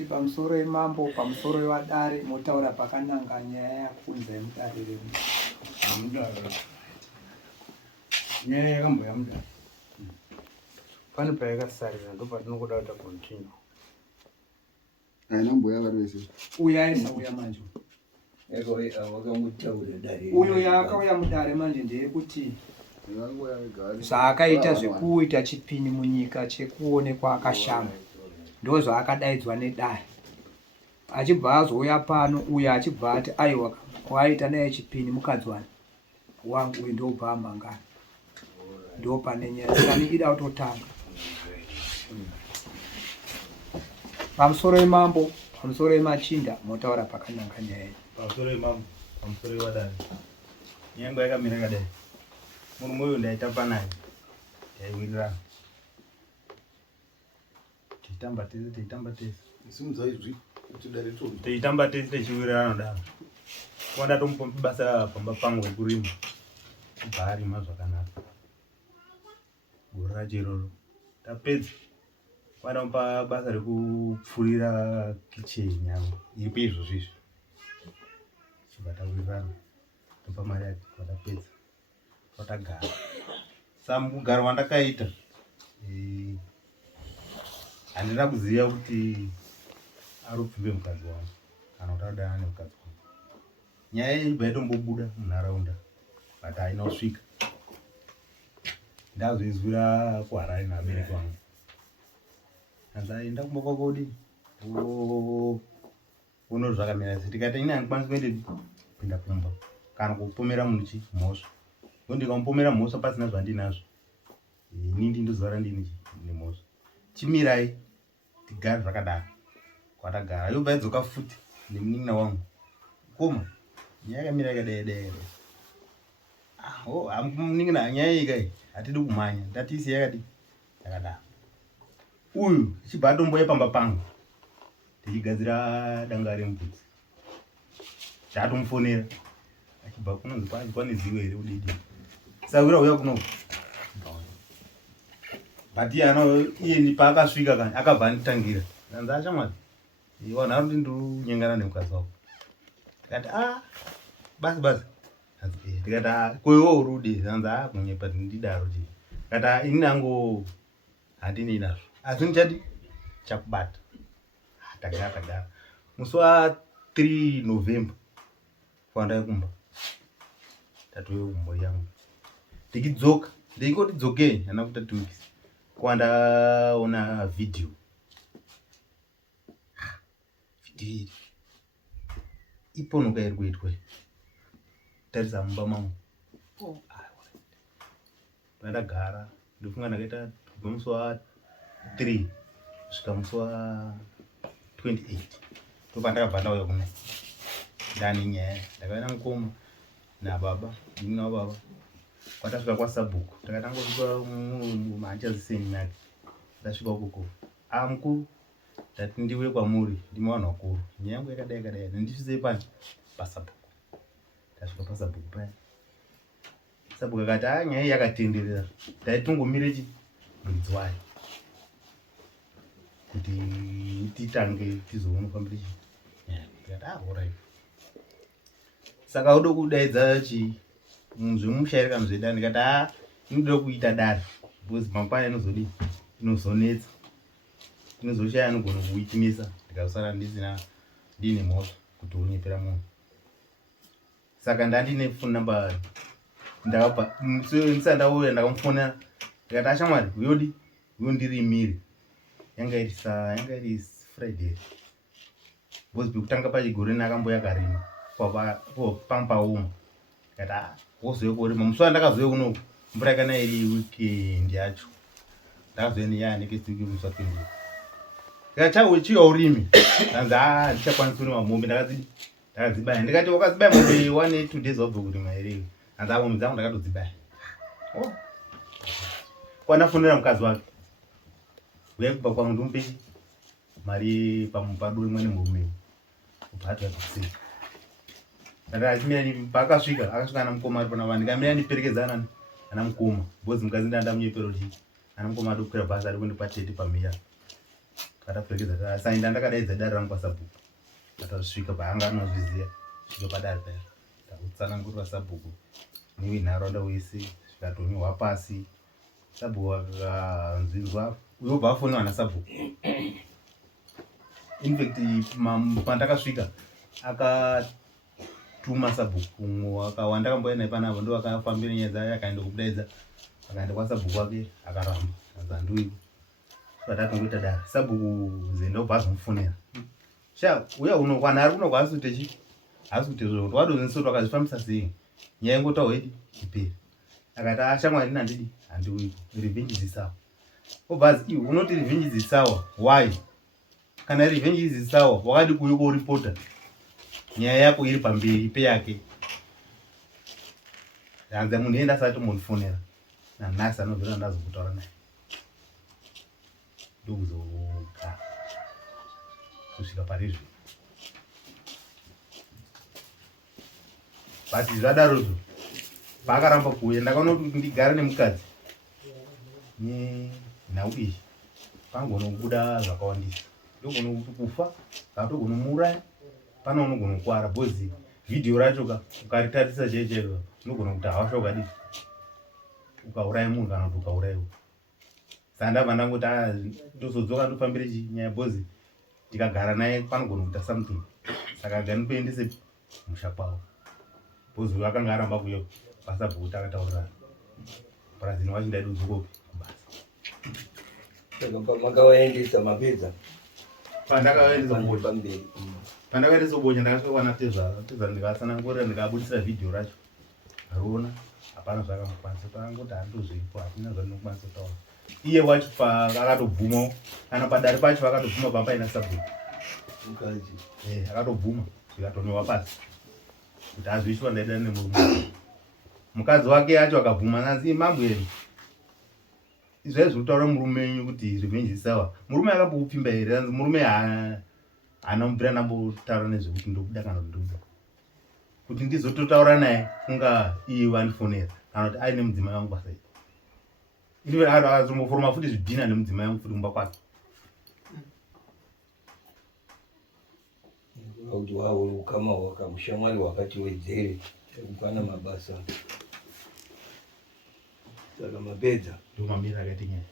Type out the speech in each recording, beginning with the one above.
kuti pamusoro wemambo, pamusoro wewadare, motaura pakananga nyaya yakunza yemudare remu. Mudare. Nyaya yakambo yamudare. Pane payakasarira ndo patinokuda kuti continue. Aina mboya varwese. Uya aisauya manje. Uyo yaakauya mudare manje ndeyekuti zvaakaita zvekuita chipini munyika chekuonekwa akashama ndo zvaakadaidzwa nedare. Achibva azouya pano uyo achibva ati aiwa waita naye chipini mukadzi wangu uyu ndobva amangana. Ndo pane nyaya sani ida kutotanga. Pamusoro wemambo, pamusoro wemachinda motaura pakananga nyaya. Pamusoro wemambo, pamusoro wewadare. Nyange yakamira kadai. Murume uyu ndaitamba naye. Ndaiwirirana. Teitamba tese. Simuzaizvi kuti dare to. Teitamba tese techiwirirana daro. Kwanda tomupa basa pamba pangu rekurima. Bharima zvakanaka. Gore rachiroro. Tapedza. Kwanda mupa basa rekupfurira kitchen yangu. Iripo izvozvo. Chibatawirirana. Topa mari yake kwatapedza. Kwatagara. Samugaro wandakaita. Handina kuziva kuti arupfimbe mukadzi wangu kana kuti adana nemukadzi wangu. Nyaya iyi ibva yatombobuda munharaunda but haina kusvika. Ndazoizwira kuHarare nevabereki vangu. Enda kumba kwako udini uno zvakamira sei. Tikati ini handikwanisi kuenda kumba kana kupomera munhu mhosva. Ndikamupomera mhosva pasina zvandinazvo. Inini ndozuva randini nemhosva. Chimirai tigare zvakadaro. Kwatagara yobva yadzoka futi nemunin'ina wangu. Koma nyaya yakamira yakadai. Munin'ina nyaya iyi kai hatidi kumhanya. Ndatisi yakadai yakadaro. Uyu chibva atomboya pamba pangu tichigadzira danga rembudzi. Ndatomufonera achibva kunonzi pane zivo here udidi. Sawira uya kuno. But iye paakasvika kani akabva anditangira. Ndanzi ashamwari. Iwana ari ndinonyengana nemukadzi wako. Tikati basi. Tikati koiwo urudi. Ndanzi kunyepa ndidaro chi. Tikati ini nangu handini nazvo. Asi ndichati chakubata. Tagara. Musi wa3 November kwandai kumba. Tatuwe kumba yangu. Tikidzoka. Ndikoti dzokei hana kuita 2 weeks. Kwandaona video. Video iponuka iri kuitwa. Tarisa mumba mangu. Ndagara. Ndofunga ndakaita kubva musi wa3 kusvika musi wa28. Ndopandakabva ndauya kuno. Ndane nyaya. Ndakauya namukoma nababa. Ndina wababa. Kwatasvika kwaSabhuku. Takatangosvika muHanchaseni nake. Ndasvika ukoko. Mukuru. Ndati ndiwe kwamuri. Ndimi vanhu vakuru. Nyaya yangu yakadai. Ndisvisei pani? PaSabhuku. Ndasvika paSabhuku paya. Sabhuku akati nyaya iyi yakatenderera. Ndaitongomire muridzi wayo. Kuti titange tizoona pamberi. Ndikati alright. Saka udo kudaidza zvemushairi kana zvedare. Ndikati inoda kuita dare. Because mangwana inozodii? Inozonetsa. Inozoshaya anogona kuitimisa. Ndikazosara ndine mhosva kuti unyepera munhu. Saka ndandine phone number. Ndakabva ndisati ndauya ndakamufonera. Ndikati ashamwari uyodi uyondirimire. Yanga iri Friday. Because bekutanga pachigore nakamboya karima. Pampauma. Ndikati wozouya korima. Musi wandakazouya kuno mvura yakana iri weekend yacho. Ndakazouya nenyaya next week musi wa20. Ndikati chiya urimi. Ndanzi ndichakwanisa kurima mombe. Ndakadzibaya. Ndikati wakadzibaya mombe 1 2 days wabva kurima here. Ndanzi mombe dzangu ndakatodzibaya. Kwandafonera mukadzi wake. Uya kubva kwangu ndomupe mari pamupadu imwe nemurume. Ubhati wakusei. Ndakachimira paakasvika akasvika namukoma ari pana vanhu. Ndikamira ndiperekedzana namukoma. Because mukadzi ndandamunyepera kuti ana mukoma ari kukwira bhazi ari kundipa 30 pamira. katapfekedza sainda ndakadaidza dare rangu kwasabhuku katasvika paanga anozviziva svika padare paya takutsanangurira sabhuku newenharaunda wese zvikatonyorwa pasi sabhuku akakanzwirwa uyo bva afonwa nasabhuku infact pandakasvika akatuma sabhuku umwe akawanda akamboya naye panapa ndo akafambira nyaya dzayo akaenda kubudaidza akaenda kwasabhuku wake akaramba azanduiko patatongoita dare sabhuku zenda ubva azomufonera sha uya unokwana ari kunogwa asitechi asikuti zvekuti wadonziso twakazvifambisa sei nyaya ingotaura idi iperi akati ashamwari nandidi handiuiko revenge zisawa obva iwe unoti revenge zisawa why kana revenge zisawa wakadi kuuya koripota nyaya yako iri pamberi peyake hanza munhu enda asati mundifonera nanhasi anobvira ndazokutaura naye ndokuzoga kusvika parizvo but zvadarozvo paakaramba kuuya ndakaona kuti ndigare nemukadzi nenhau izvi pangonobuda zvakawandisa ndogona kuti kufa kana togona muuraya pana unogona kukwara bhozi vhidhiyo racho ukaritarisa chaichairo unogona kuti hawashokadii ukauraya munhu kana kuti ukaurayiwa saka ndabva ndangoti ndozodzoka ndofambire nyaya bhozi tikagara naye panogona kuita something saka gandipoendese musha kwavo bhozi uyo akanga aramba kuyo pasabhuku takataurira parazini wacho ndaidi udzokopi kubasa makavaendesa mapedza pandakaendesa ubocha ndakasvikawana tezva ndikatsanangurira ndikabudisira vhidhiyo racho ariona hapana zvakamukwanisa panangoti handozvipo hatina zvandinokwanisa kutaura iye wacho akatobvuma kana padare pacho akatobvuma pampaina sabhuku akatobvuma zvikatonyorwa pasi kuti azvishiwa ndaida nemurume mukadzi wake yacho akabvuma nanzi mambo eri izvai zvekutaura murume wenyu kuti revenge sawa murume akambopfimba here anzi murume haana mubvira nambotaura nezvekuti ndokuda kana kuti ndokuda kuti ndizototaura naye kunga iye wandifonera kana kuti aine mudzimai wangu pasai iwe azomboforoma futi zvidhina nemudzimai wangu futi kumba kwake kuti wawe ukama wakamushamwari wakati wedzere kupana mabasa saka mapedza ndomamira akaiti nyaya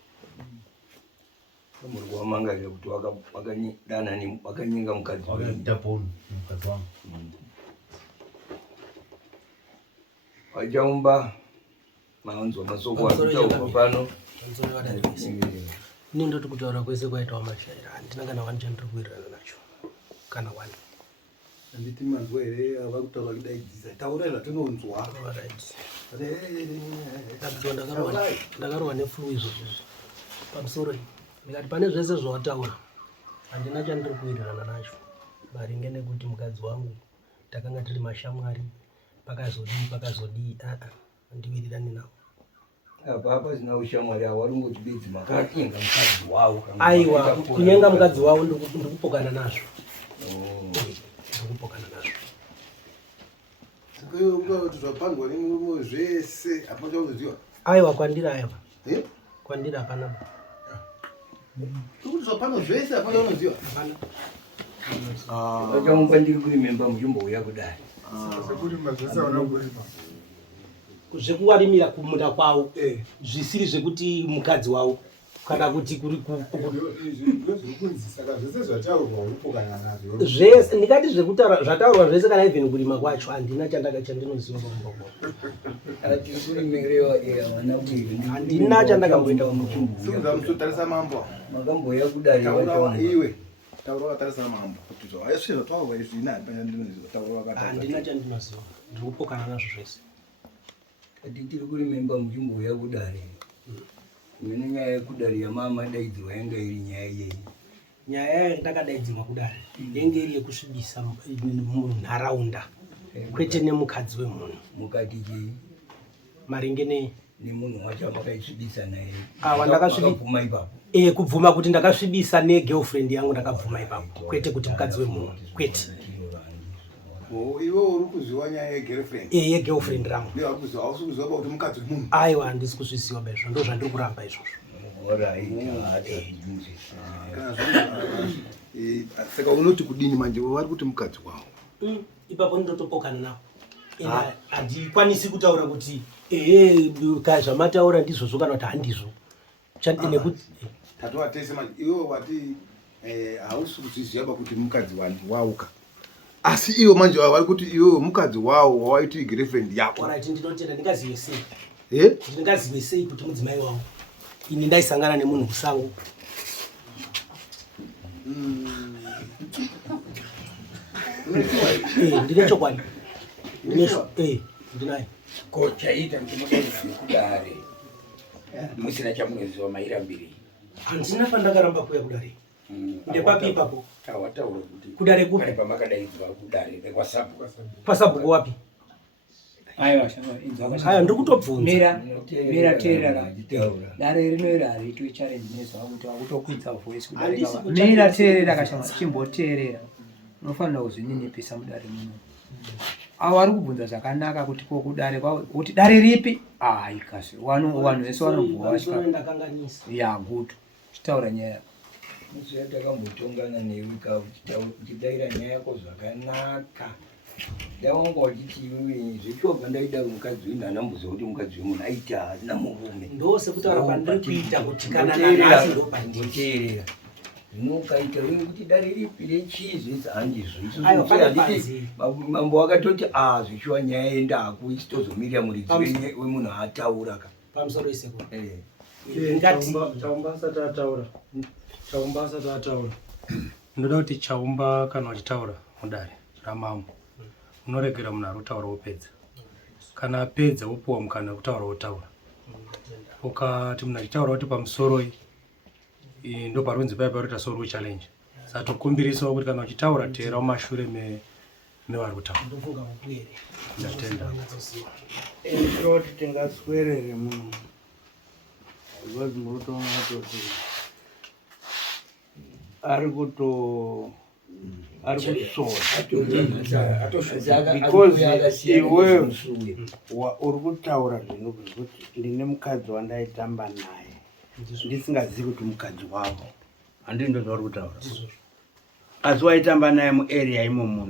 muri kuvamangarira kuti wakanyenga mukadzi wakaita ponu mukadzi wangu wachaumba maonzwa masoko akutaurwa pano ini ndoti kutaura kwese kwaitawa mashaira handina kana wani chandiri kuwirirana nacho kana wani handiti manzwa here ava kutaura kudaidzisa taura zvatinonzwa ndakarohwa neflu izvozvo pamusoro ndikati pane zvese zvawataura handina chandiri kuwirirana nacho maringe nekuti mukadzi wangu takanga tiri mashamwari pakazodii handiwirirani nawo apa apasina ushamwari awari ngoti bedzi makatenga mukadzi wavo aiwa kunyenga mukadzi wavo ndikupokana nazvo ndikupokana nazvo saka iwe kuti zvapandwa nemurume zvese hapana chauzoziva aiwa kwandiri aiwa kwandiri hapana kuti zvapandwa zvese hapana chaunoziva hapana vachaumba ndiri kurimemba muchimbouya kudai zvekuwarimira kumunda kwawo zvisiri zvekuti mukadzi wawo kana kuti kuri zvese ndikati zvataurwa zvese kana even kurima kwacho handina chandinoziva handina chandakamboenda muchitarisa mambo makamboya kudai iwe taura wakatarisa mambo kuti zvawaisvira taurwa izvi handina chandinoziva ndiri kupokana nazvo zvese kati tiri kurimemba muchimbouya kudare imene nyaya yekudare yamama daidzirwa yanga iri nyaya yei nyaya yandakadaidzirwa kudare yenge iri yekusvibisa munharaunda kwete nemukadzi wemunhu mukati chii maringe nemunhu wacho makaisvibisa naye ndakabvuma ipapo kubvuma kuti ndakasvibisa negirlfriend yangu ndakabvuma ipapo kwete kuti mukadzi wemunhu kwete iwe uri kuziva nyaya yegirlfriend yegirlfriend rangu hausi kuziva kuti mukadzi wemunhu aiwa handisi kuzviziva bezvo ndo zvandiri kuramba izvozvo Saka unoti kudini manje vari kuti mukadzi wavo ipapo ndotopokana nawo handikwanisi kutaura kuti zvamataura ndizvozvo kana kuti handizvo nekuti tatovatese manje iwo wati hausi kuziziva kuti mukadzi wauka asi iwo manje vari kuti iwewe mukadzi wavo wawaiti girlfriend yako. Alright, ndinotenda ndingazive sei ndingazive sei kuti mudzimai wangu ini ndaisangana nemunhu kusango. Ndine chokwadi ndinaye kochaita ndinofanira kudare musina chamunoziva maira mbiri handina pandakaramba kuya kudare ndepapi ipapo tawataura kuti kudare kupi ari pamakadaidzwa kudare rekwasabu kwasabu wapi Haya ndikutobvunza mira teerera dare rinoira harito challenge nezva kuti akutokwidza voice kudare mira teerera kashama chimboteerera unofanira kuzvininipisa mudare muno avo vari kubvunza zvakanaka kuti ko kudare kuti dare ripi ikasi vanhu vese vanobva ya gutu chitaura nyaya yako musi yatakambotongana newe uchitaura nyaya yako zvakanaka ndawanga wachiti iwe zvechobva ndaida mukadzi wenhanambuzo kuti mukadzi wemunhu aiti haana murume ndose kutaura pandiri kuita kuti kana nanhasi ndopandicherera zvino ukaita wewe kuti dare ripi rechizi handizvo mambo wakatoti zvichiwa nyaya yendaku ichitozomirira muridzi wemunhu ataura ka pamusoro iseko chaumba asati ataura ndoda kuti chaumba kana uchitaura mudare ramambo unoregera munhu ari kutaura wopedza kana apedza wopuwa mukana wekutaura wotaura ukati munhu achitaura kuti pamusoro ndo parinzi paya parota soro challenge satokumbirisawo kuti kana uchitaura teera mumashure mevari kutaura ndatenda kuti tingaswerere munhu because murutoona kuti ari kusora because iwewe uri kutaura zvinhu kuti ndine mukadzi wandaitamba naye ndisingazivi kuti mukadzi wavo handii ndo zvauri kutaura asi waitamba naye muarea imo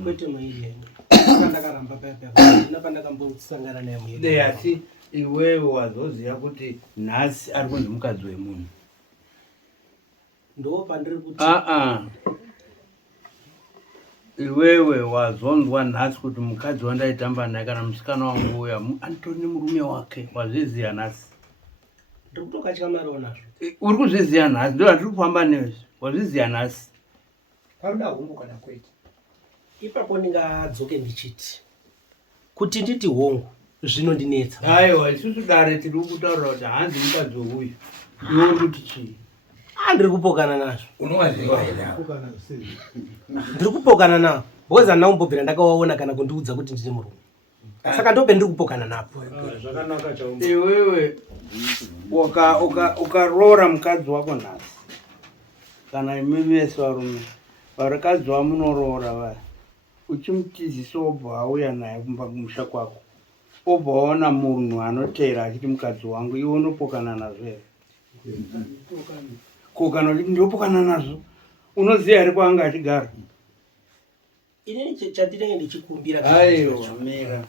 asi iwewe wazoziva kuti nhasi ari kunzi mukadzi wemunhu ndo pandiri kuti iwewe wazonzwa nhasi kuti mukadzi wandaitamba naye kana musikana wangu uya anditori nemurume wake wazviziva nhasi ndiri kutokatya mariwo nazvo uri kuzviziva nhasi ndo handiri kufamba newe wazviziva nhasi paruda hongu kana kwete ipapo ndingadzoke ndichiti kuti nditi hongu zvinondinetsa aiwa isusu dare tiri kutaura kuti hanzi mukadzi weuyu iwe uri kuti chii ndiri kupokana nazvo unowaziva ndiri kupokana navo because handina kumbobvira ndakawaona kana kundiudza kuti ndine murume saka ndobe ndiri kupokana napo zvakanaka chaumba iwewe ukaroora mukadzi wako nhasi kana imi vese varume varikadzi wamunoroora vaya uchimutizisa obva auya naye kumba kumusha kwako obva waona munhu anoteera achiti mukadzi wangu iwe unopokana nazvo here ko kana uchiti ndopokana nazvo unoziva here kwaanga achigara inini chandinenge ndichikumbira aiwa mira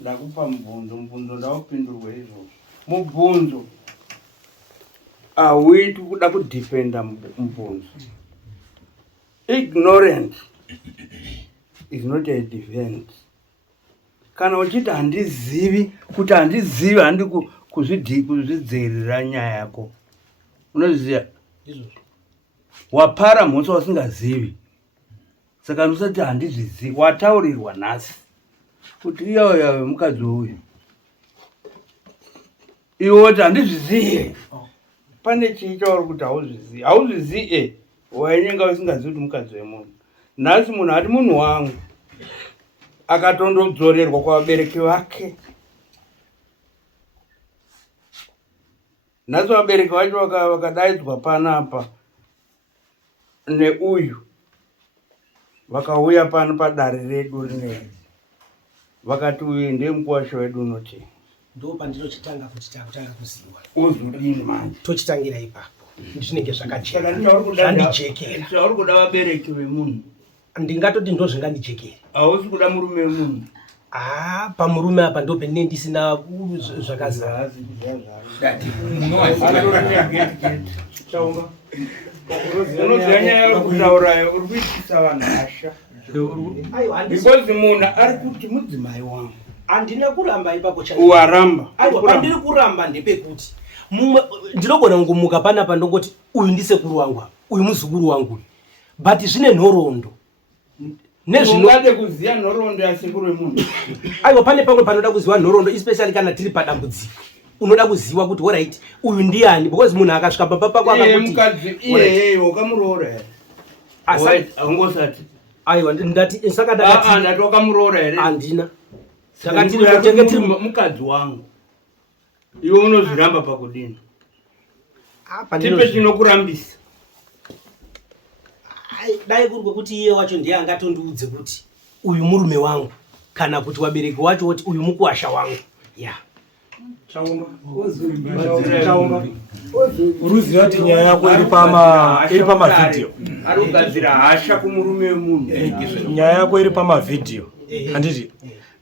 ndakupa mubvunzo ndaupindurwa izvozvo mubvunzo hauiti kuda kudhipenda mubvunzo ignorant is not a defense kana uchiti handizivi kuti handizivi handi kuzvidzerera nyaya yako unoziva wapara mhosva usingazivi saka ndosati handizvizivi wataurirwa nhasi kuti iyawe mukadzi uyu iwe woti handizvizive pane chii chauri kuti hauzvizive wainyenga usingazivi kuti mukadzi wemunhu nhasi munhu ati munhu wangu akatondodzorerwa kwavabereki vake nhasi vabereki vacho vakadaidzwa panapa neuyu vakauya pano padare redu rineri vakati uyu ndee mukuwasha wedu unoti ndo pandinochitanga kuti takutanga kuziwa. Uzodini manje? Tochitangira ipapo. Ndinenge Saka zvakajeka. ndinauri kuda Zvandijekera. Ndauri kuda vabereki vemunhu. Ndingatoti ndo zvingandijekera. Hausi kuda murume wemunhu. Pamurume apa ndo pendine ndisina zvakazara. Unoziva nyaya yekutaurayo uri kuitisa vanhu hasha. Because munhu ari kuti mudzimai wangu. Handina kuramba ipapo Uwaramba. Pandiri kuramba ndepekuti mumwe ndinogona kungumuka panapa ndongoti uyu ndisekuru wangu, uyu muzukuru wangu, but zvine nhoroondo. Nezvinode kuziya nhoroondo yasekuru wemunhu. Aiwa, pane pamwe panoda kuziva nhoroondo, especially kana tiri padambudziko. Unoda kuziva kuti alright, uyu ndiani, because munhu akasvika papa pako akakuti mukadzi iye wakamuroora here. Haungosati. Aiwa, ndati saka ndati wakamuroora here. Handina. Takatiri kutengeti mukadzi wangu. Iwe unozviramba pakudini. Tipe chinokurambisa. Dai kuri kwekuti iye wacho ndiye angatondiudze kuti uyu murume wangu, kana kuti wabereki wacho kuti uyu mukuwasha wangu. Yeah. Chaumba. Uruziva kuti nyaya yako iri pamavidhiyo. Ari kugadzira hasha kumurume wemunhu. Nyaya yako iri pamavidhiyo. Handiti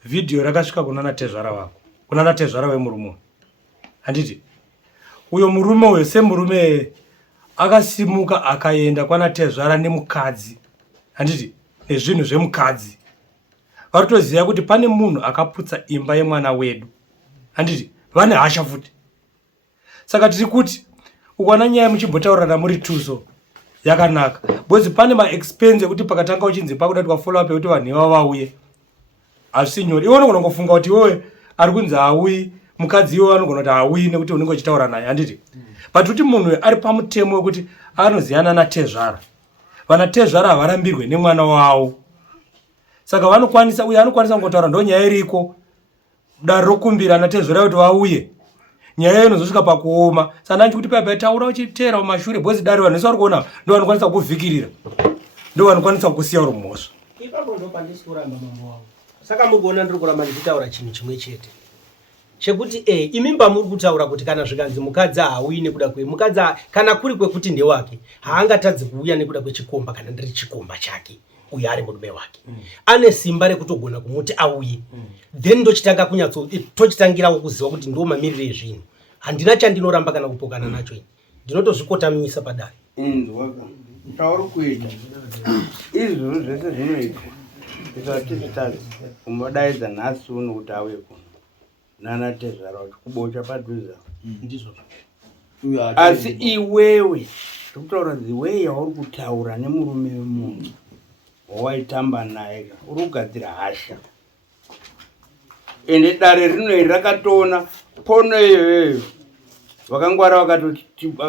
vidhiyo rakasvika kunana tezvara wako, kunana tezvara wemurume. Handiti uyo murume uyo semurume akasimuka akaenda kwana tezvara nemukadzi. Handiti nezvinhu zvemukadzi. Varitoziva kuti pane munhu akaputsa imba yemwana wedu. Handiti vane hasha futi. Saka tiri kuti ukwana nyaya muchimbotaurana muri tuso yakanaka. Bozi pane maexpense kuti pakatanga uchinzi pakuda follow up kuti vanhu ivava vauye. Asi nyori. Iwe unogona kufunga kuti iwe ari kunzi hauyi, mukadzi iwe anogona kuti hauyi nekuti unenge uchitaura naye. Handiti but kuti munhu ari pamutemo wekuti anoziyana natezvara. Vana tezvara havarambirwe nemwana wavo. Saka vanokwanisa, uye anokwanisa kungotaura ndo nyaya iriko. Dare rokumbira natezvara kuti vauye. Nyaya inozosvika pakuoma. Saka ndati kuti paipai taura uchiteera mumashure bhozi dare vanhu vese vari kuona ndo vanokwanisa kukuvhikirira. Ndo vanokwanisa kukusiya uri mumhosva. Ipapo ndo pandisi kuramba mambo wangu. Saka muri kuona ndiri kuramba ndichitaura chinhu chimwe chete. Chekuti imimba muri kutaura kuti kana zvikanzi mukadzi hauyi nekuda mukadzi kana kuri kwekuti ndewake haangatadzi kuuya nekuda kwechikomba kana ndiri chikomba chake. Uyu ari murume wake. Ane simba rekutogona kumuti auye. Then ndochitanga tochitangirawo kuziva kuti ndo mamiriro ezvinhu. Handina chandinoramba kana kupokana nacho. Ndinotozvikotamisa padare. Inzwaka. Tauri kuita. Izvozvo zvese zvinoitwa. Tikati zvitadzi kumbodaidza nhasi uno kuti auye kuno. Nana tezvara kuti kubocha padhuza. Ndizvo. Asi iwewe ndokutaura kuti iwewe yauri kutaura nemurume wemunhu wawaitamba naye uri kugadzira hasha. Ende dare rino rakatona pono iyoyo vakangwara vakatoti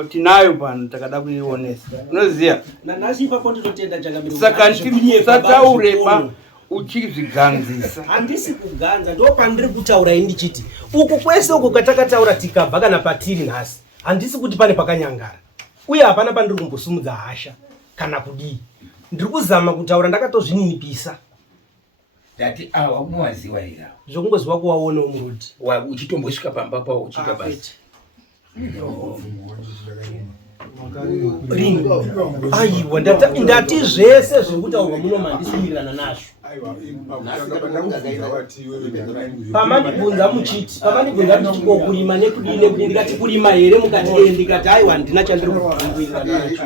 tinayo pano takada kuionesa. Unoziya? Nanasi ipapo ndinotenda changamiro. Saka ndisataureba uchizviganzisa. Handisi kuganza, ndo pandiri kutaura indichiti uku kwese uku katakataura tikabva kana patiri nhasi handisi kuti pane pakanyangara, uye hapana pandiri kumbosumudza hasha kana kudii. Ndiri kuzama kutaura ndakatozvininipisa. Dati awa unowaziwa here. Zvokungoziva kuwaona umurodi. Uchitombosvika pamba pawo uchita basi. Aiwa, ndati zvese zviri kutaurwa muno mandisumirirana nazvo. Pamandibvunza muchiti, pamandibvunza kuti kurima nekudii ndikati kurima here mukati ndikati aiwa handina chandiri kubvumirirana nacho.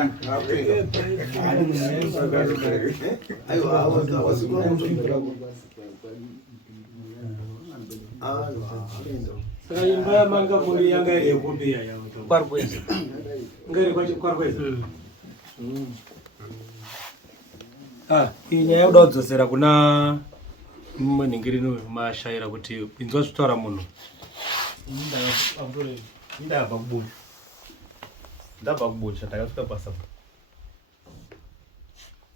Saka imba yamanga muri yanga yekumbiya yawo. Kwarkweza. Ngari kwarkweza. Iyi nyaya yoda kudzosera kuna munhingirino mashaira kuti inzwa zvitaura munhu. Ndabva kubucha takasvika pasabu.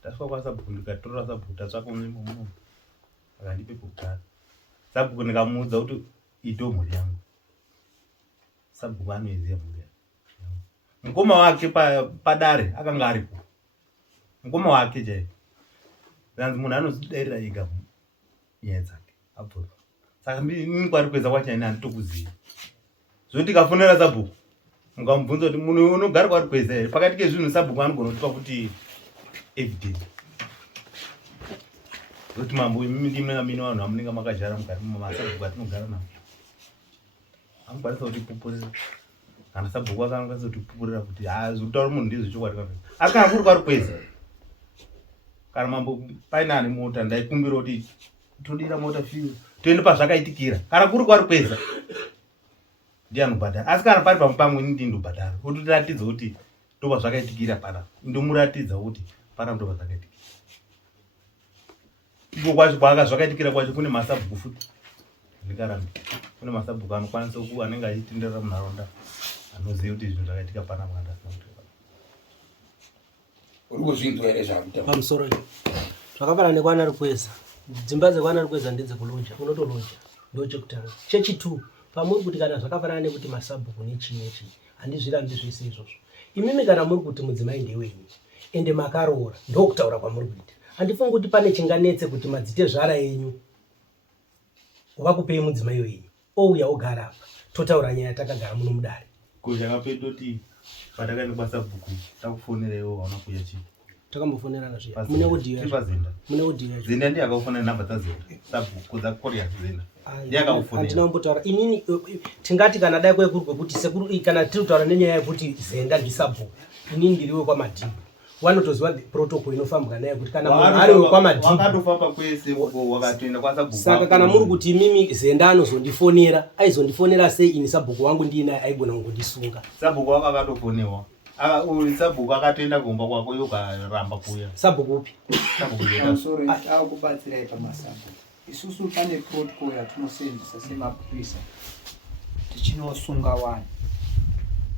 Tasvika kwasabu ndikatora sabu tatsvaka umwe munhu akandipe kugara. Sabu ndikamuudza kuti ito mhuri yangu. Sabu anoiziva mhuri yangu. Mukoma wake padare akanga aripo. Mukoma wake chaiye. Zanzi munhu anozidairira ega nyaya dzake. Apfuura. saka ini kwari kweza kwacho ini handitokuziva. Zvoti kafonera sabhuku mukamubvunza kuti munhu unogara kwari kweza here, pakati kezvinhu sabhuku anogona kutipa kuti evidence. Kuti mambo imimi ndimi namini vanhu vamunenge makajara mukati mumasabhuku atinogara nawo anokwanisa kutipupurira, kana sabhuku akakwanisa kutipupurira kuti zvokutaura munhu ndizvo chokwadi kwazvo. Asi kana kuri kwari kweza, kana mambo paine ane mota ndaikumbira kuti todira mota fiyo toende pazvakaitikira, kana kuri kwari kweza ndiye anobhadhara. Asi kana pari pamwe ndi ndobhadhara kuti tiratidze kuti ndopa zvakaitikira pana, ndomuratidza kuti pana ndopa zvakaitikira. Iko kwacho kwaaka zvakaitikira kwacho kune masabhuku futi ndikarambi, kune masabhuku anokwanisa anenge achitenderera munharaunda anoziva kuti zvinhu zvakaitika pana mwanda. Uri kuzvinzwa here zvakuita pamusoro zvakafanana nekwana Rukweza. Dzimba dzekwana Rukweza ndedzekulonja, unotolonja ndochekutanga. Chechi2 pamuri kuti kana zvakafanana nekuti masabhuku nechi handizvirambi zvese izvozvo. Imimi kana muri kuti mudzimai ndewenyu ende makaroora ndokutaura kwamuri kuita, handifungi kuti pane chinganetse kuti madzite zvara yenyu wakupei mudzimai wenyu ouya ogara apa totaura nyaya takagara muno mudare. Kuchakapetoti patakaenda kwasabhuku takufonerewo vaona kuya chii takambofonerana zviya mune audio Zenda ndiye akakufonera namba dzazenda sabhuku dzakorea Zenda ndiye akakufonera. Handina kumbotaura inini tingati kana dai kwekuri kwekuti sekuru kana tiri kutaura nenyaya yekuti Zenda ndisabhuku inini ndiriwe kwamadhibu wanotoziva protocol inofambwa naye kuti kana munhu ari kwamadhibu wakatofamba kwese wakatoenda kwasabhuku. Saka kana muri kuti mimi Zenda anozondifonera aizondifonera sei ini sabhuku wangu ndiinaye aigona kungondisunga. Sabhuku wako akatofonewa sabhuku akatoenda kumba kwako iwe ukaramba kuya. Sabhuku upi? Pamusoro akubatsirai pamasabhuku. Isusu pane protocol yatinosenzesa semapurisa tichinosunga vanhu.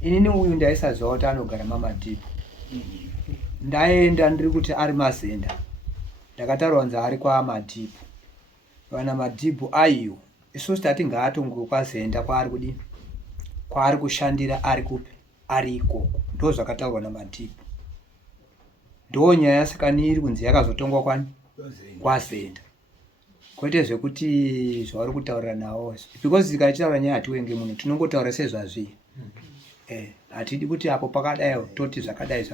Inini uyu ndaisaziva kuti anogara mamadhibu. Ndaenda ndiri kuti ari maZenda ndakataura kunzi ari kwamadhibu. Vana madhibu aiyo isusu tati ngaatonge kwaZenda kwaari kudini, kwaari kushandira ari kupi, ari ikoko. Ndo zvakataurwa namadhibu. Ndo nyaya yasikani iri kunzi yakazotongwa kwani kwaZenda. Kwete zvekuti zvauri kutaura nawo because tikachitaura nyaya hatiwenge munhu tinongotaura sezvazviya. Hatidi kuti apo pakadai toti zvakadai.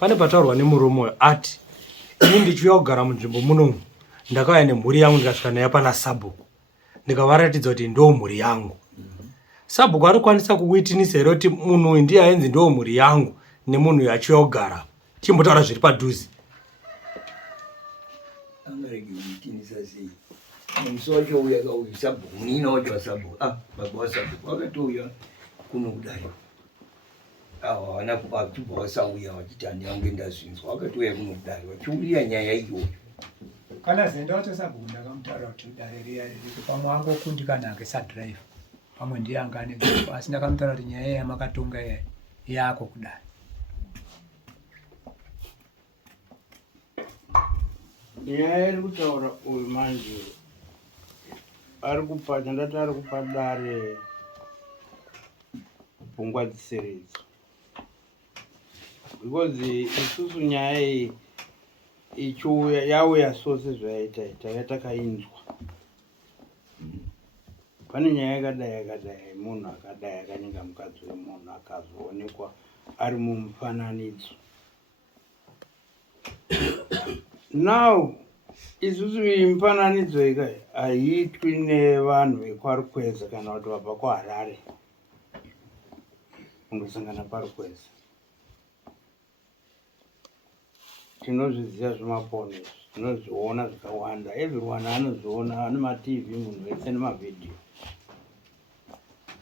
Pane pataurwa nemurume ati ini ndichiuya kugara munzvimbo munomu ndakauya nemhuri yangu ndikasvika naye pana sabhuku ndikavaratidza kuti ndo mhuri yangu. Sabhuku arikwanisa kukuitinisa here kuti munhu uyu ndiye ainzi ndo mhuri yangu nemunhu uyu achiuya kugara chimbotaura zviri padhuze. angarege kuitinisa sei musi wacho uya kauya sabhuku munina wacho wasabhuku baba wasabhuku wakatouya kuno kudai wana vakibva vasauya vachiti handiange ndazvinzwa wakatouya kuno kudai vachiurira nyaya iyoyo. Kana Zenda wacho sabhuku ndakamutaura kuti dare riya riri pamwe angokundikana ngesadhiraivha pamwe ndiye anga ane bhuku asi ndakamutaura kuti nyaya yamakatonga yako kudai. Nyaya iri kutaura uyu manje ari kupa chandati ari kupa dare pfungwa dziseredzo because isusu nyaya iyi ichiuya yauya so sezvayaita tanga takainzwa. Pane nyaya yakadai munhu akadai akanyenga mukadzi wemunhu akazoonekwa ari mumufananidzo. Now isusu iyi mifananidzo ika haiitwi nevanhu vekwaRukweza kana kuti vabva kwaHarare kundosangana paRukweza. Tinozviziva zvemapono izvi, tinozviona zvakawanda. Everyone anozviona, ane maTV munhu wese nemavhidhiyo.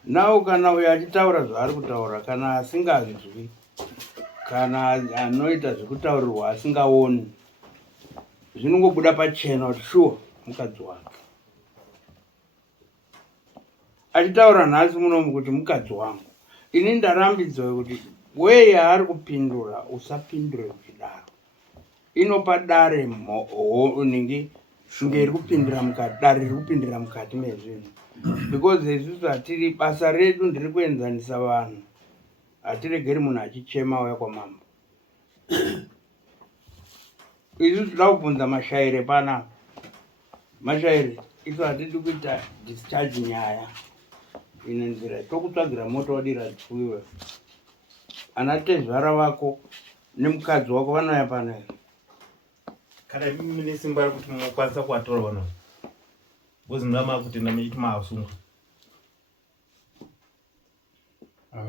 Now kana uyo achitaura zvaari kutaura kana asinganzwi kana anoita zvekutaurirwa asingaoni zvinongobuda pachena kuti shuwa mukadzi wake. Achitaura nhasi munomu kuti mukadzi wangu, ini ndarambidzwa kuti weye yaari kupindura usapindure uchidaro. Inopa dare ningi ngeri kupindira mukati, dare riri kupindira mukati mezvinhu. Because isusu hatiri, basa redu ndiri kuenzanisa vanhu. Hatiregeri munhu achichema auya kwamambo. isu toda kubvunza mashairi panapa. Mashairi isu hatidi kuita discharge nyaya ine nzira tokutsvagira moto wadira dziwiwe. Ana tezvara vako nemukadzi wako vanouya pano here? Kana mimi ne simba rekuti munokwanisa kuvatora vanhu bozi ndama kuti ndamiti maasunga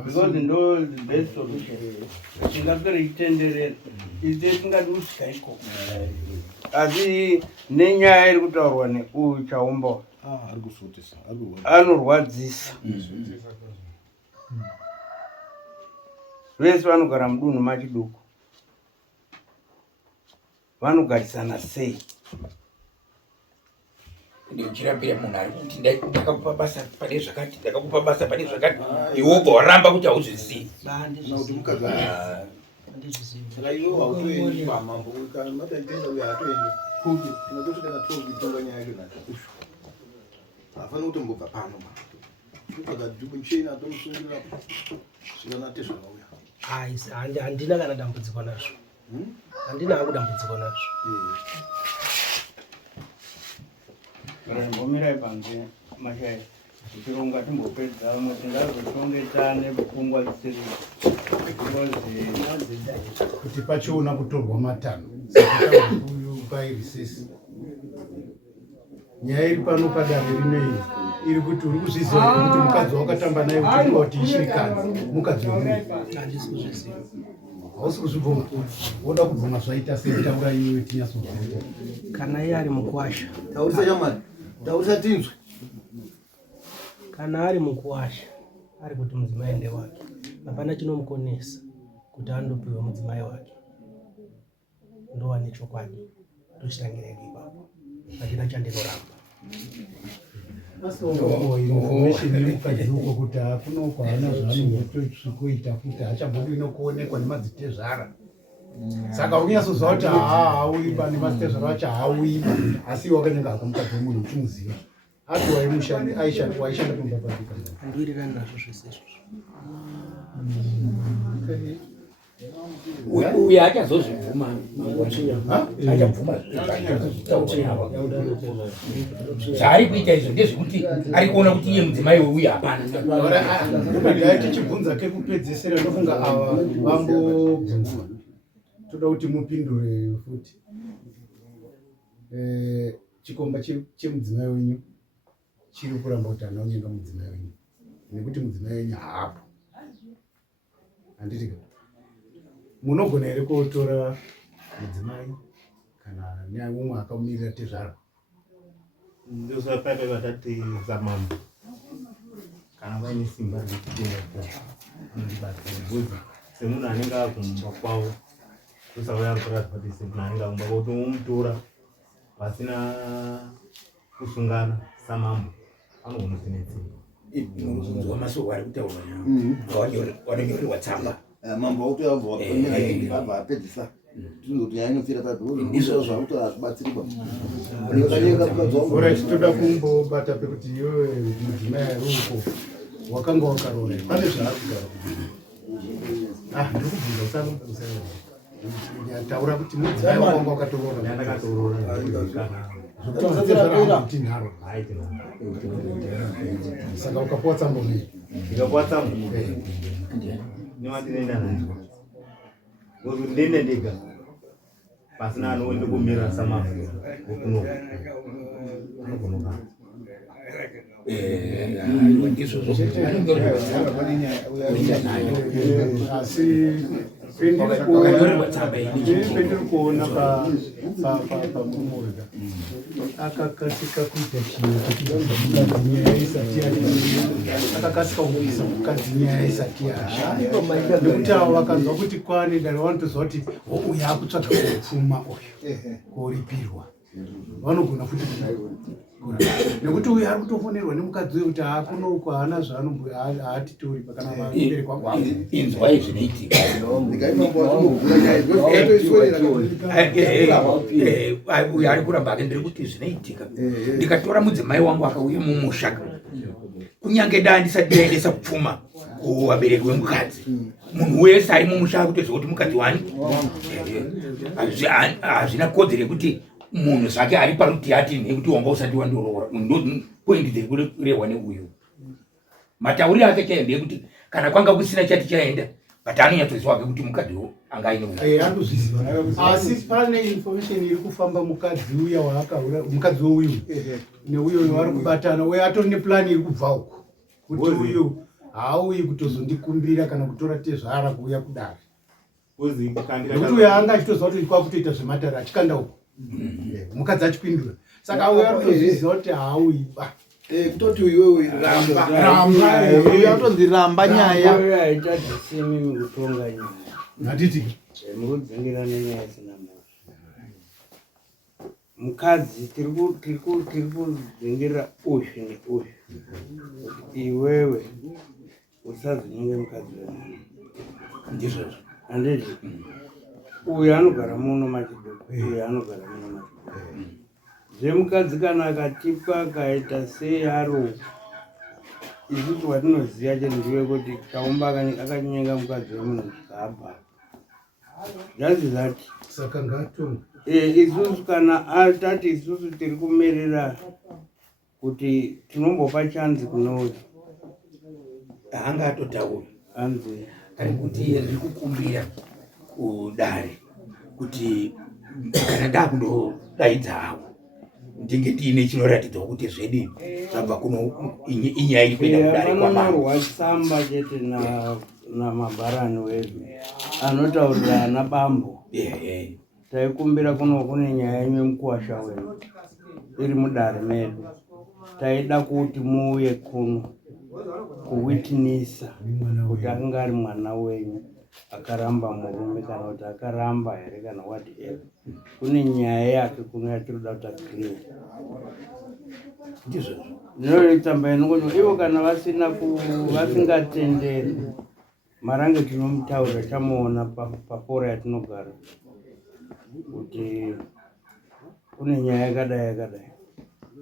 because ndo the best solution. Tingakere itenderera ite tingati usikaiko asi nenyaya iri kutaurwa neuyu Chaumba ari kusutisa anorwadzisa. Vese vanogara mudunhu machiduku vanogarisana sei? Ndinchirambira munhu ari kuti ndakakupa basa pane zvakati, ndakakupa basa pane zvakati, iwe ubva waramba kuti hauzvizivi. kuti mukadzi saka iwe hautoendi pamambo mataitenda uyo hatoendi kuti tinotosvika natookutonga nyaya yacho naushu hafani kuti mbobva pano akadhubuchena tomusungirira zvikanate zvakauya handina kana dambudziko nazvo, handina hangu dambudziko nazvo. Mbomirai panze Mashairi tironga timbopedza vamwe tingazotongetsane pfungwa dzisiri kuti pachiona kutorwa matanho saka uyu pairisisi nyaya iri pano padare rinei iri kuti uri kuzviziva kuti mukadzi wakatamba naye uchiwa kuti ishirikadzi mukadzi wemunhu Handisi kuzviziva. hausi kuzvibvuma woda kubvuma zvaita sei taura iwe tinyatsoziva Kana iye ari mukuwasha, taurisa chamwari taurisa tinzwe kana ari mukuwasha ari kuti mudzimai ende wake, hapana chinomukonesa kuti andopiwa mudzimai wake. Ndowane chokwadi tochitangira ipapo, handina chandinoramba. information yemukadzi uko kuti hakuna kwaana zvaanotoikuita kuti hachambodi inokuonekwa nemadzitezvara saka unyatsoziva kuti hauyi pane mazitezvara vacho hauyi asi wakanenge akamukadzi wemunhu uchimuziva ati waishanda kumba padika Handiwirirani nazvo zvese izvozvo. Uyo achazozvibvuma achabvuma zvaari kuita izvo ndezvekuti ari kuona kuti iye mudzimai weuyu hapana. dai tichibvunza kekupedzisira ndofunga ava vambobvunzwa toda kuti mupindure futi. Chikomba chemudzimai wenyu chiri kuramba kuti anaonyenga mudzimai wenyu nekuti mudzimai wenyu haapo handitika munogona here kuotora mudzimai kana neumwe akamumirira tezvara ndosapaipa vatati zamambo kana vaine simba rekutenda anondibata bvudzi semunhu anenge akumba kwavo tosauya kurakati semunhu anenge akumba kwavo tomutora vasina kusungana samambo anogona kusinetsei Masoko ari kutaura wanonyorerwa tsamba mambo autoyabva apedzisa tinoti nyaya inofira tadhindizvo zvakuti hazvibatsiriba ora titoda kumbobata pekuti iwewe mudzimai ari uko wakanga wakaroora pane zvaari kugara ndiri kubvunza taura kuti mudzimai wakanga wakatoroora ndakatoroora kuti nharo saka ukapuwa tsambo nei ndikapuwa tsambo nevatinoenda nayo kuti ndende ndega pasina anoende kumira samambo okunoka anogonoka asi pendiri kuona pamumurda akakasika kuita chinhu nyaya isati akakasika kuisa mukadzi nyaya isati nekuti avo vakanzwa kuti kwane dare vanotoziva kuti uyu akutsvaga kupfuma uyu koripirwa vanogona futi nekuti uyu ari kutofonerwa nemukadzi uyu kuti hakunoko haana zvaatitori pakana vamberi kwangu inzwa izvinoitika uyo ari kuramba ake ndiri kuti zvinoitika ndikatora mudzimai wangu akauya mumusha kunyange daa ndisati ndaendesa kupfuma kuvabereki vemukadzi munhu wese ari mumusha kutoziva kuti mukadzi wani hazvina kodzero yekuti munhu zvake ari paruti ati nekuti wanga usati wandoroora poindi dziri kurehwa neuyu matauri ake chaende yekuti kana kwanga kusina chati chaenda but anonyatsoziva ke kuti mukadziwo anga aine asi pane information iri kufamba mukadzi uya waakaura mukadzi weuyu neuyo vari kubatana uye atori neplan iri kubva uko kuti uyu haauyi kutozondikumbira kana kutora tezvara kuuya kudare nekuti uyo anga achitoziva kuti kwakutoita zvematare achikanda uko mukadzi achipindura saka auya arikutozviziva kuti haauyi kutoti iwewe atonzi ramba nyaya aitadzisimi mukutonga nyaya natiti mukudzingira nenyaya isina mhosva mukadzi tiri kudzingirira uyu neuyu iwewe usazonyenge mukadzi wemunhu ndizvozvo handiti uyu anogara muno machidoko uyu anogara muno machidoko zvemukadzi kana akatipwa akaita sei aro isusu watinoziva chete ndewekuti Chaumba akanyenga mukadzi wemunhu zvikabva zvazi zati saka ngatonga isusu kana atati isusu tiri kumerera kuti tinombopa chanzi kunouyu anga atotaura anzi ari kuti ndiri kukumbira kudare kuti kana ndakundodaidza havo ndinge tiine chinoratidza kuti zvedini zvabva kuno inyaya iri kuenda kudare kwamanyorwa tsamba chete namabharani wedu anotaurira ana bambo taikumbira kuno kune nyaya imwe mukuwasha wedu iri mudare medu taida kuti muuye kuno kuwitinisa kuti akanga ari mwana wenyu akaramba murume kana kuti akaramba here kana whatever kune nyaya yake kuno yatinoda kuti aclear ndizvozvo ndinoitsamba inokuti ivo kana vasingatenderi marange tinomutaurira tamuona papora yatinogara kuti kune nyaya yakadai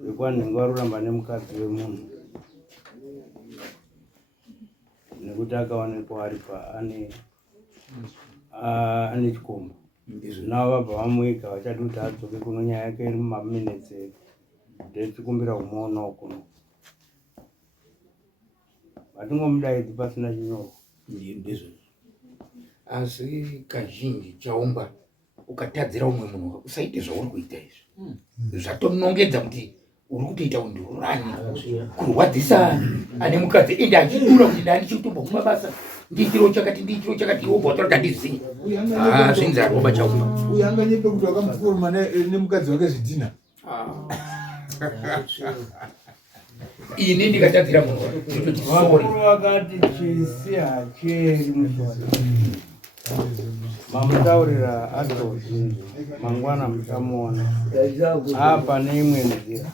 yekwanhenga waruramba nemukadzi wemunhu nekuti akaonekwa ari ane chikombo navo vabva vamuika vachati kuti adzoke kuno nyaya yake iri mumaminutes ndetikumbira kumuonawo kuno hatingomudaidzi pasina chinyorwa ndizvozvo asi kazhinji Chaumba ukatadzira umwe munhu usaite zvauri kuita izvi zvatonongedza kuti uri kutoita undurani kurwadzisa ane mukadzi ende achidura kuti dani chikutomboguma basa ndiitiro chakati iwo bhotora tandizivi zvinzi aroba Chaumba uyu anganyepe kuti wakamufuruma nemukadzi wake zvidhina ini ndikatadzira munhu vakuru vakati chisi hacheri musori mamutaurira atozi mangwana muchamuona apa neimwe nzira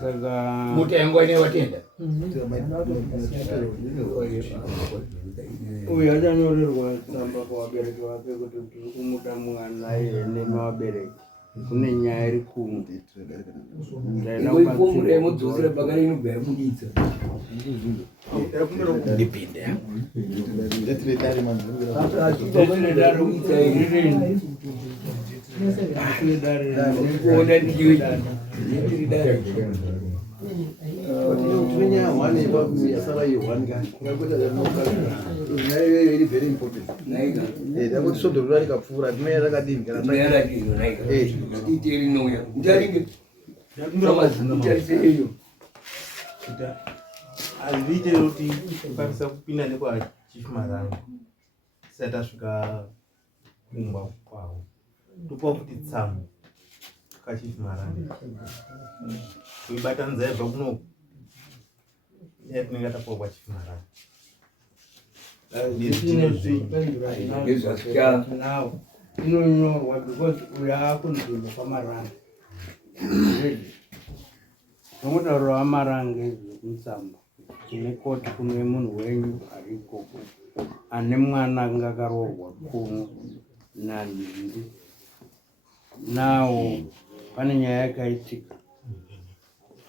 saka mutengo ine watenda uyu achanyorerwa tsamba pavabereki vake kuti tiri kumuda mwana ene mavabereki kune nyaya iri kuno mudzosera pakare inogara muditsa ndipinde hazviite kuti kukwanisa kupinda nekwa Chief Marange tisati tasvika kumba kwavo topa kuti tsamu kaChief Marange kuibatanidza yabva kuno yatinenge tapuwa kwaChief Marange inonyorwa because uyu akunzvimbo kwaMarange nomutauro waMarange zvekutsamba tine koti kune munhu wenyu ariko ane mwana anga akaroorwa kuno nanhingi nawo pane nyaya yakaitika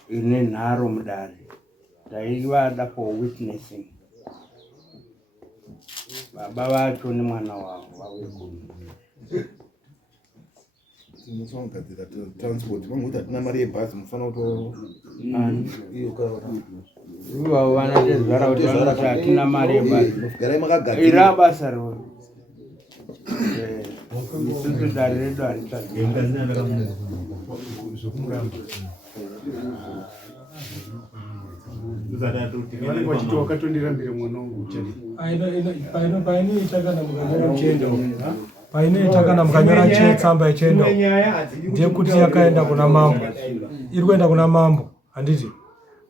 ine nharo mudare taivada for witnessing. Baba vacho nemwana wavo vauye kuno. Tinogadzira transport vanoti hatina mari yebhazi mufanira kuto ivavo vanatezvara kuti vanoti hatina mari yebhazi. garai makagadzira ira basa ravo isusu dare redu vanenge vachiti wakatondirambire mwana wangu painoita kana mukanyora tsamba yechendo ndeyekuti yakaenda kuna mambo, iri kuenda kuna mambo. Handiti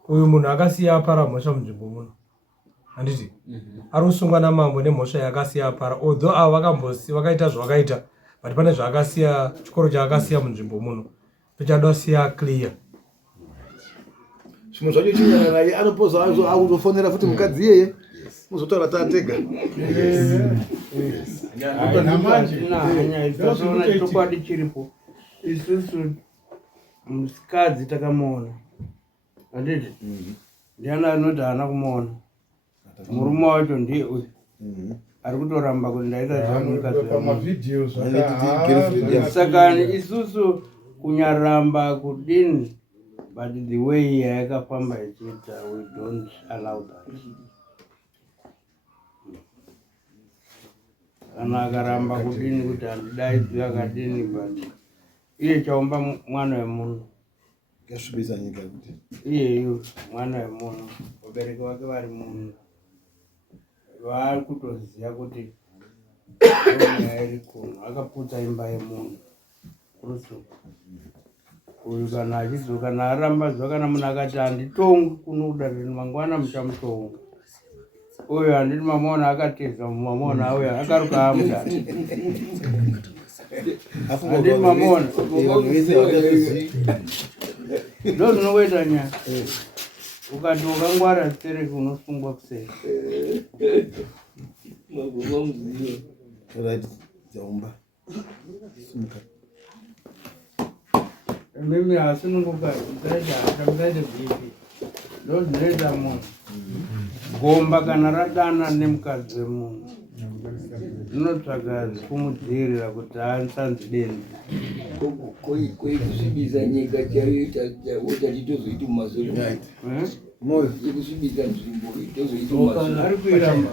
uyu munhu akasiya apara mhosva munzvimbo muno, handiti ari kusungwa namambo nemhosva yakasiya apara, although avo vakaita zvavakaita, but pane zvaakasiya, chikoro chaakasiya munzvimbo muno tochada siya clear. zvimwe zvacho chinyana naye anopoza akutofonera futi mukadzi iyeye muzotaura taatega hanya chokwadi chiripo. Isusu musikadzi takamuona, handiti ndiani anoti haana kumuona. Murume wacho ndiye uyu ari kutoramba kuti ndaita zvamukadzi. Saka isusu kunyaramba kudini, but the way yakafamba ichiita, we don't allow that. Kana akaramba kudini kuti handidaidzwi akadini, but iye chaumba mwana wemunhu, kasvibisa nyika kuti iyeyu mwana wemunhu, vabereki vake vari munhu, vari kutoziva kuti nyaya iri kuno, akaputsa imba yemunhu kurusuku. Uyu kana achidzoka, kana arambadzwa, kana munhu akati handitongwi kunoda mangwana muchamutonga. Uyu handiti mamaona akateza mumamaona auya akaruka amudari. Handiti mamaona ndo zvinokuita nyaya. Ukati ukangwara zitereki unosungwa kuseri. right Jaumba mimi asinunguka zaida vipi ndo zvinoita munhu gomba kana radana nemukadzi wemunhu rinotsvaga kumudzivirira kuti asanzi denda kusvibisa nyika chaiyoita tachitozoiti mumasoro moyo yekusvibisa nzvimbo tozoiti mumasoro ari kuiramba